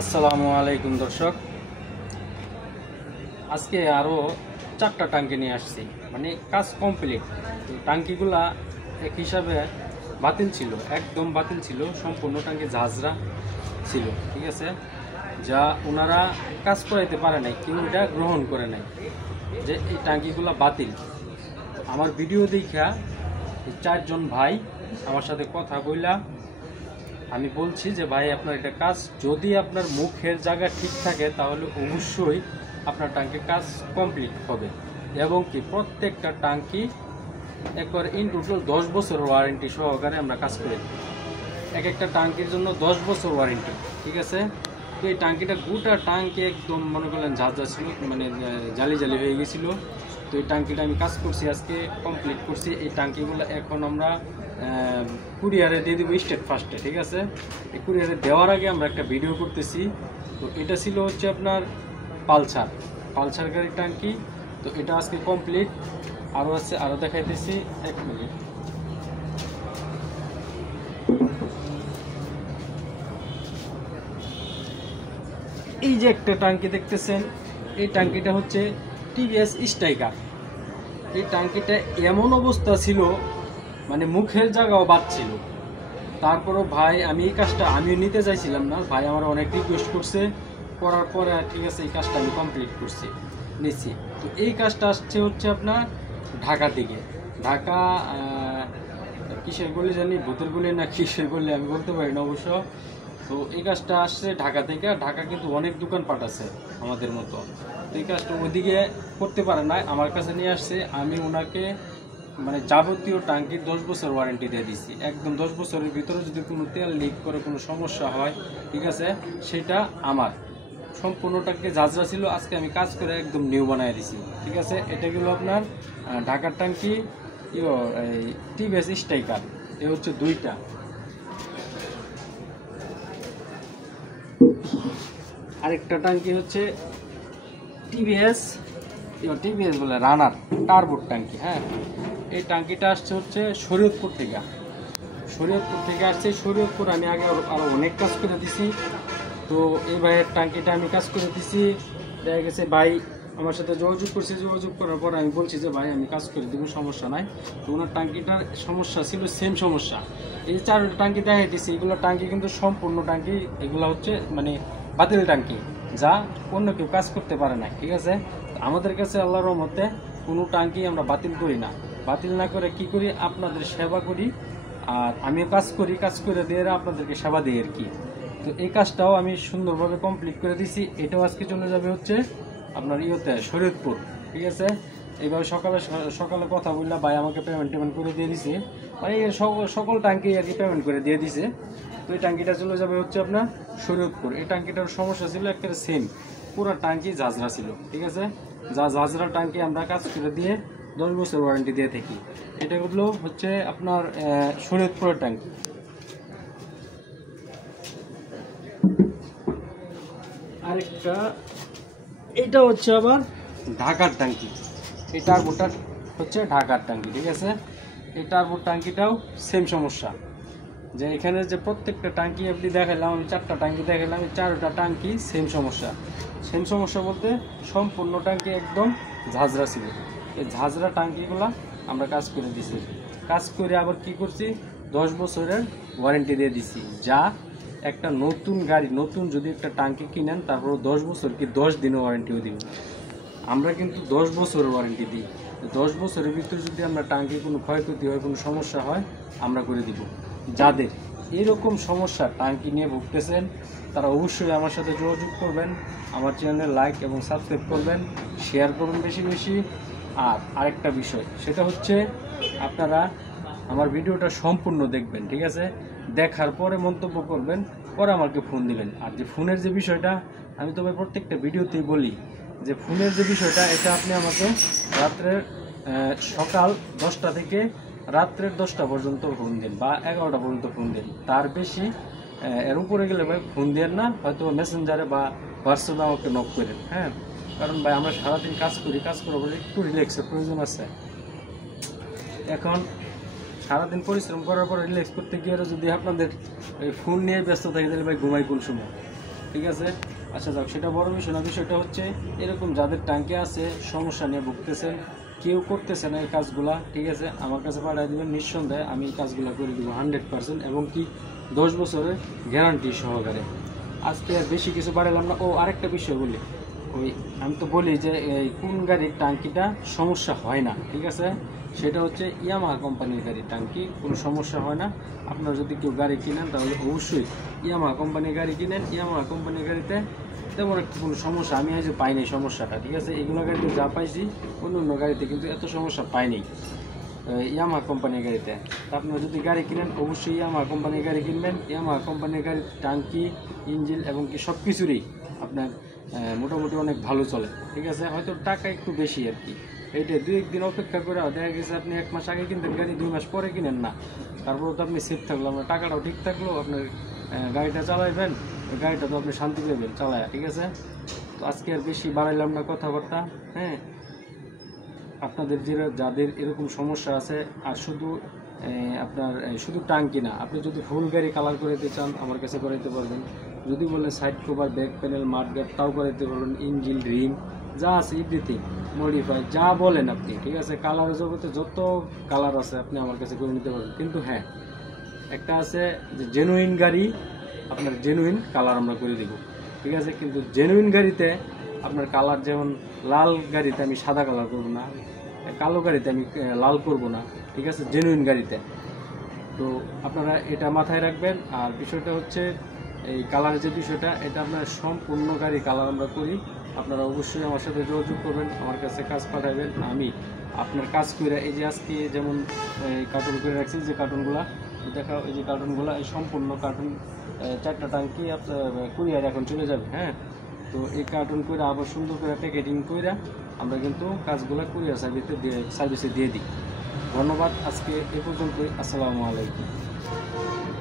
আসসালামু আলাইকুম দর্শক, আজকে আরও 4টা টাঙ্কি নিয়ে আসছি। মানে কাজ কমপ্লিট। তো টাঙ্কিগুলা এক হিসাবে বাতিল ছিল, একদম বাতিল ছিল, সম্পূর্ণ টাঙ্কি ঝাঁঝরা ছিল, ঠিক আছে। যা ওনারা কাজ করাইতে পারে নাই, কেউ এটা গ্রহণ করে নাই যে এই টাঙ্কিগুলা বাতিল। আমার ভিডিও দেখা 4জন ভাই আমার সাথে কথা বললা, আমি বলছি যে ভাই আপনার এটা কাজ যদি আপনার মুখের জায়গা ঠিক থাকে তাহলে অবশ্যই আপনার টাঙ্কির কাজ কমপ্লিট হবে, এবং কি প্রত্যেকটা টাঙ্কি একবার ইন টোটাল 10 বছর ওয়ারেন্টি সহকারে আমরা কাজ করি। এক একটা টাঙ্কির জন্য 10 বছর ওয়ারেন্টি, ঠিক আছে। তো এই টাঙ্কিটা গোটা টাঙ্কি একদম মনে করলেন ঝাঁঝা ছিল, মানে জালি জালি হয়ে গেছিলো। তো এই টাঙ্কিটা আমি কাজ করছি, আজকে কমপ্লিট করছি। এই টাঙ্কিগুলো এখন আমরা কুরিয়ারে দিয়ে দেবো স্টেট ফার্স্টে, ঠিক আছে। এই কুরিয়ারে দেওয়ার আগে আমরা একটা ভিডিও করতেছি। তো এটা ছিল হচ্ছে আপনার পালসার গাড়ির টাঙ্কি। তো এটা আজকে কমপ্লিট। আরও আছে, আরও দেখাইতেছি, 1 মিনিট। এই যে একটা টাঙ্কি দেখতেছেন, এই টাঙ্কিটা হচ্ছে টিভিএস স্ট্রাইকার। এই টাঙ্কিটা এমন অবস্থা ছিল, মানে মুখের জায়গাও বাদ-ছিল। তারপরও ভাই আমি এই কাজটা আমিও নিতে চাইছিলাম না, ভাই আমার অনেক রিকোয়েস্ট করছে, করার পরে ঠিক আছে এই কাজটা আমি কমপ্লিট করছি, নিচ্ছি। তো এই কাজটা আসছে হচ্ছে আপনার ঢাকা থেকে। ঢাকা কিসের গলি জানি, ভূতের গলি না কিসের গলি আমি বলতে পারি না অবশ্য। তো এই কাজটা আসছে ঢাকা থেকে। ঢাকা কিন্তু অনেক দোকানপাট আছে আমাদের মতো। তো এই কাজটা ওইদিকে করতে পারে না, আমার কাছে নিয়ে আসছে। আমি ওনাকে মানে যাবতীয় টাঙ্কির 10 বছর ওয়ারেন্টি দিয়ে দিচ্ছি। একদম 10 বছরের ভিতরে যদি কোনো তেল লিক করে কোনো সমস্যা হয়, ঠিক আছে, সেটা আমার। সম্পূর্ণটাকে ঝাঁঝরা ছিল, আজকে আমি কাজ করে একদম নিউ বানিয়ে দিছি, ঠিক আছে। এটা গেলো আপনার ঢাকার টাঙ্কি, এই টিভিএস স্ট্রাইকার। এ হচ্ছে 2টা। আরেকটা টাঙ্কি হচ্ছে টিভিএস বলে রানার টার্বো টাঙ্কি। হ্যাঁ, এই টাঙ্কিটা আসছে হচ্ছে শরীয়তপুর থেকে আসছে। শরীয়তপুর আমি আগে আরো অনেক কাজ করে দিছি। তো এই ভাইয়ের টাঙ্কিটা আমি কাজ করে দিছি, দেখা গেছে ভাই আমার সাথে যোগাযোগ করছে। যোগাযোগ করার পর আমি বলছি যে ভাই আমি কাজ করে দেবো, সমস্যা নাই। তো ওনার টাঙ্কিটার সমস্যা ছিল সেম সমস্যা। এই 4টা টাঙ্কি দেখাই দিছি, এগুলো টাঙ্কি কিন্তু সম্পূর্ণ টাঙ্কি, এগুলো হচ্ছে মানে বাতিল টাঙ্কি, যা অন্য কেউ কাজ করতে পারে না, ঠিক আছে। আমাদের কাছে আল্লাহর রহমতে কোনো টাঙ্কি আমরা বাতিল করি না। বাতিল না করে কি করি, আপনাদের সেবা করি, আর আমিও কাজ করি, কাজ করে দিয়ে আপনাদেরকে সেবা দিই আর কি। তো এই কাজটাও আমি সুন্দরভাবে কমপ্লিট করে দিছি। এটাও আজকে চলে যাবে হচ্ছে আপনার শরীয়তপুর, ঠিক আছে। এইভাবে সকালে কথা বললাম, ভাই আমাকে পেমেন্ট করে দিয়ে দিছে, মানে সকল টাঙ্কি আর কি পেমেন্ট করে দিয়ে দিছে। তো এই টাঙ্কিটা চলে যাবে হচ্ছে আপনার শরীয়তপুর। এই টাঙ্কিটার সমস্যা ছিল একটা সেম, পুরো টাঙ্কি ঝাঁঝরা ছিল, ঠিক আছে। ঝাঁঝরা টাঙ্কি আমরা কাজ করে দিয়ে 10 বছর ওয়ারেন্টি দিয়ে থাকি। এটা হচ্ছে আপনার শরীয়তপুরের টাঙ্কি। আরেকটা, এটা হচ্ছে আবার ঢাকার টাঙ্কি। এই টার্বোটা হচ্ছে ঢাকার টাঙ্কি, ঠিক আছে। এই টার্বো টাঙ্কিটাও সেম সমস্যা, যে এখানে যে প্রত্যেকটা টাঙ্কি আপনি দেখালাম, আমি 4টা টাঙ্কি দেখালাম, এই 4টা টাঙ্কি সেম সমস্যা বলতে সম্পূর্ণ টাঙ্কি একদম ঝাঁঝরা ছিল। এই ঝাঁঝরা টাঙ্কিগুলো আমরা কাজ করে দিছি। কাজ করে আবার কি করছি, 10 বছরের ওয়ারেন্টি দিয়ে দিছি। যা একটা নতুন গাড়ি, নতুন যদি একটা টাঙ্কি কিনেন, তারপর 10 বছর কি 10 দিনের ওয়ারেন্টিও দিব। আমরা কিন্তু 10 বছরের ওয়ারেন্টি দিই। 10 বছরের ভিতরে যদি আমরা টাঙ্কি কোনো ক্ষয়ক্ষতি হয়, কোনো সমস্যা হয়, আমরা করে দিব। যাদের এরকম সমস্যা টাঙ্কি নিয়ে ভুগতেছেন, তারা অবশ্যই আমার সাথে যোগাযোগ করবেন। আমার চ্যানেলে লাইক এবং সাবস্ক্রাইব করবেন, শেয়ার করবেন বেশি বেশি। আর আরেকটা বিষয়, সেটা হচ্ছে আপনারা আমার ভিডিওটা সম্পূর্ণ দেখবেন, ঠিক আছে। দেখার পরে মন্তব্য করবেন, পরে আমাকে ফোন দিবেন। আর যে ফোনের যে বিষয়টা, আমি তবে প্রত্যেকটা ভিডিওতেই বলি যে ফোনের যে বিষয়টা, এটা আপনি আমাকে রাত্রের সকাল 10টা থেকে রাত্রের 10টা পর্যন্ত ফোন দিন, বা 11টা পর্যন্ত ফোন দিন। তার বেশি এর উপরে গেলে ভাই ফোন দেন না, হয়তো মেসেঞ্জারে বা হোয়াটসঅ্যাপে আমাকে নক করেন। হ্যাঁ, কারণ ভাই আমরা সারাদিন কাজ করার পরে একটু রিল্যাক্সের প্রয়োজন আছে। এখন সারাদিন পরিশ্রম করার পর রিল্যাক্স করতে গিয়ে যদি আপনাদের ফোন নিয়ে ব্যস্ত থাকে, তাহলে ভাই ঘুমাই কোন সময়? ঠিক আছে। আচ্ছা যাক, সেটা বড় বিষয় না। বিষয়টা হচ্ছে এরকম যাদের ট্যাঙ্কে আছে, সমস্যা নিয়ে ভুগতেছেন, কেউ করতেছে না এই কাজগুলা, ঠিক আছে, আমার কাছে পাঠিয়ে দেবেন, নিঃসন্দেহে আমি এই কাজগুলো করে দেবো 100%, এবং কি 10 বছরের গ্যারান্টি সহকারে। আজকে আর বেশি কিছু বাড়ালাম না। ও আরেকটা বিষয় বলি, ওই আমি তো বলি যে এই কোন গাড়ির টাঙ্কিটা সমস্যা হয় না, ঠিক আছে, সেটা হচ্ছে ইয়ামাহা কোম্পানির গাড়ির টাঙ্কি কোনো সমস্যা হয় না। আপনারা যদি কেউ গাড়ি কিনেন তাহলে অবশ্যই ইয়ামাহা কোম্পানির গাড়ি কিনেন। ইয়ামাহা কোম্পানির গাড়িতে তেমন একটা কোনো সমস্যা আমি আজ পাইনি সমস্যাটা, ঠিক আছে। এগুলো গাড়িতে যা পাইছি অন্য অন্য গাড়িতে কিন্তু এত সমস্যা পাইনি ইয়ামাহা কোম্পানির গাড়িতে। তা আপনারা যদি গাড়ি কিনেন অবশ্যই ইয়ামাহা কোম্পানির গাড়ি কিনবেন। ইয়ামাহা কোম্পানির গাড়ির টাঙ্কি, ইঞ্জিন এবং কি সব কিছুরই আপনার মোটামুটি অনেক ভালো চলে, ঠিক আছে। হয়তো টাকা একটু বেশি আর কি, এইটা 2-1 দিন অপেক্ষা করে দেখা গেছে আপনি 1 মাস আগে কিনতেন গাড়ি, 2 মাস পরে কিনেন না, তারপরেও তো আপনি সেফ থাকলো, আপনার টাকাটাও ঠিক থাকলো, আপনার গাড়িটা চালাইবেন, গাড়িটা তো আপনি শান্তি পাবেন চালায়, ঠিক আছে। তো আজকে আর বেশি বাড়াইলাম না কথাবার্তা, হ্যাঁ। আপনাদের যাদের এরকম সমস্যা আছে, আর শুধু আপনার শুধু টাঙ্কি না, আপনি যদি ফুল গাড়ি কালার করে দিতে চান আমার কাছে করে দিতে পারবেন। যদি বলেন side cover, back panel, mudguard, তাও করে দিতে পারবেন। ইঞ্জিন, রিম যা আছে এভরিথিং মডিফাই যা বলেন আপনি, ঠিক আছে। কালারের জগতে যত কালার আছে আপনি আমার কাছে করে নিতে পারবেন। কিন্তু হ্যাঁ, একটা আছে যে জেনুইন গাড়ি, আপনার জেনুইন কালার আমরা করে দেব, ঠিক আছে। কিন্তু জেনুইন গাড়িতে আপনার কালার, যেমন লাল গাড়িতে আমি সাদা কালার করব না, কালো গাড়িতে আমি লাল করব না, ঠিক আছে, জেনুইন গাড়িতে। তো আপনারা এটা মাথায় রাখবেন। আর বিষয়টা হচ্ছে এই কালারের যে বিষয়টা, এটা আপনার সম্পূর্ণ গাড়ি কালার আমরা করি। আপনারা অবশ্যই আমার সাথে যোগাযোগ করবেন, আমার কাছে কাজ পাঠাবেন, আমি আপনার কাজ করে, এই যে আজকে যেমন কার্টুন করে রাখছি, যে কার্টুনগুলা দেখাও, এই যে কার্টুনগুলো, এই সম্পূর্ণ কার্টুন 4টা টাঙ্কি আপনার কুরিয়ার এখন চলে যাবে, হ্যাঁ। তো এই কার্টুন করে আবার সুন্দর করে প্যাকেটিং করে আমরা কিন্তু কাজগুলো কুরিয়ার সার্ভিসে দিয়ে দিই। ধন্যবাদ, আজকে এ পর্যন্তই। আসসালামু আলাইকুম।